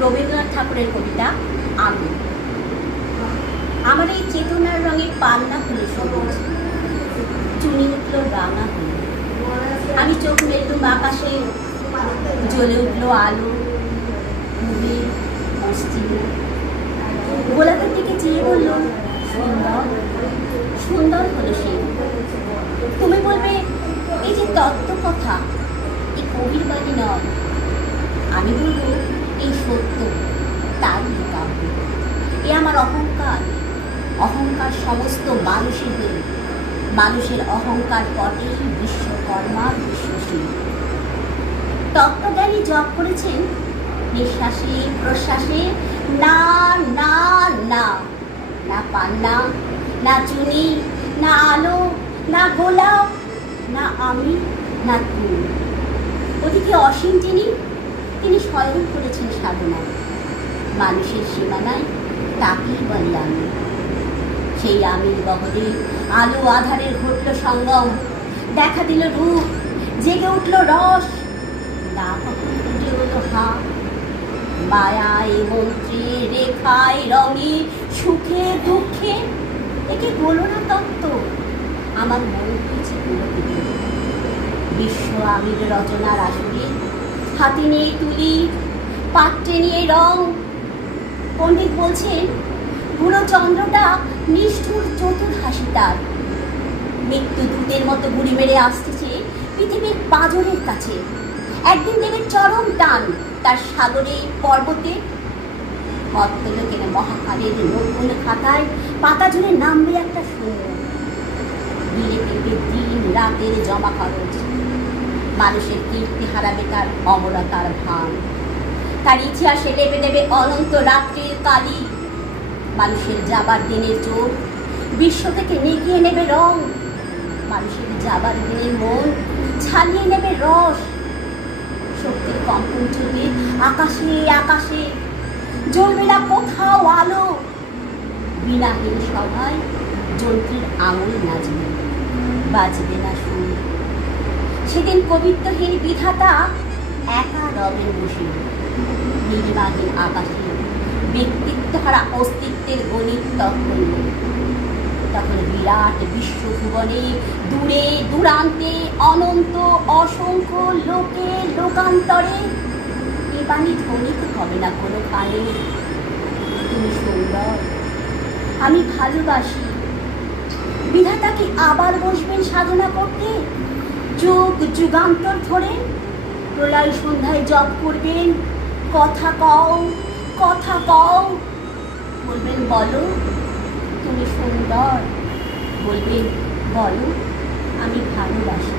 রবীন্দ্রনাথ ঠাকুরের কবিতা আমি। আমার এই চেতনার রঙে পান্না হলো সবুজ, চুনি উঠল রাঙা হলো। আমি চোখ মেললুম আকাশে, জ্বলে উঠল আলো, পূবে পশ্চিমে। গোলাপের দিকে চেয়ে বলল সুন্দর, সুন্দর হলো সে। তুমি বলবে এই যে তত্ত্ব কথা, এই কবির বাণী নয়। আমি বলবো এই সত্য, তাই কাব্য। এ আমার অহংকার, অহংকার সমস্ত মানুষের, মানুষের অহংকার পটেই বিশ্বকর্মার বিশ্বশীল। তত্ত্বজ্ঞানী জপ করেছেন নিঃশ্বাসে প্রশ্বাসে, না না না, না পান্না, না চুনি, না আলো, না গোলাপ, না আমি, না তুমি। ওদিকে অসীম তিনি স্বয়ং করেছেন সাধনা। মানুষের সীমানায় তাকেই বলি আমি। সেই আমির বহরে আলো আধারের ঘটল সঙ্গম, দেখা দিল রূপ, জেগে উঠল রস, না কখন ফুটে হলো হা। মায়ায় মন্ত্রে রেখায় রঙে সুখে দুঃখে, একে বলো না তত্ত্ব, আমার মন হয়েছে পুরোপুরি। বিশ্ব আমির রচনার আসলে হাতে নিয়ে তুলি, পাত্রে নিয়ে রং। পণ্ডিত বলছেন বুড়ো চন্দ্রটা নিষ্ঠুর চতুর হাসি তার। মৃত্যু দূতের মতো বুড়ি মেরে আসতেছে পৃথিবীর পাঁজরের কাছে। একদিন দেবে চরম টান তার সাগরে পর্বতে। মত্তলোকের মহাকালের নতুন খাতায় পাতা জুড়ে নামবে একটা শূন্য। দিলে পেবে দিন রাতের জমা খরচ। মানুষের কীর্তি হারাবে তার অমরতার ভান। তার ইতিহাসে লেপে দেবে অনন্ত রাত্রির কালি। মানুষের যাবার দিনের চোখ বিশ্ব থেকে নিগিয়ে নেবে রং। মানুষের যাবার দিনের মন ছালিয়ে নেবে রস। শক্তির কম্পন চলবে আকাশে আকাশে, জ্বলবে না কোথাও আলো। বিনাহীন সভায় যন্ত্রীর আঙুল নাচবে, বাজবে না সুর। সেদিন কবিত্বহীন বিধাতা একা রবেন বসে। নীলিমাহীন আকাশে ব্যক্তিত্বহারা অস্তিত্বের গণিত তখন বিরাট বিশ্বভুবনে দূরে দূরান্তে অনন্ত অসংখ্য লোকে লোকান্তরে এ বাণী ধ্বনিত হবে না কোনো কানে। তুমি সুন্দর, আমি ভালোবাসি। বিধাতা কি আবার বসবেন সাধনা করতে? যুগ যুগান্তর ধরে প্রলয় সন্ধ্যায় জপ করবেন, কথা কও, কথা কও। বলবেন বলো তুমি সুন্দর, বলবেন বলো আমি ভালোবাসি।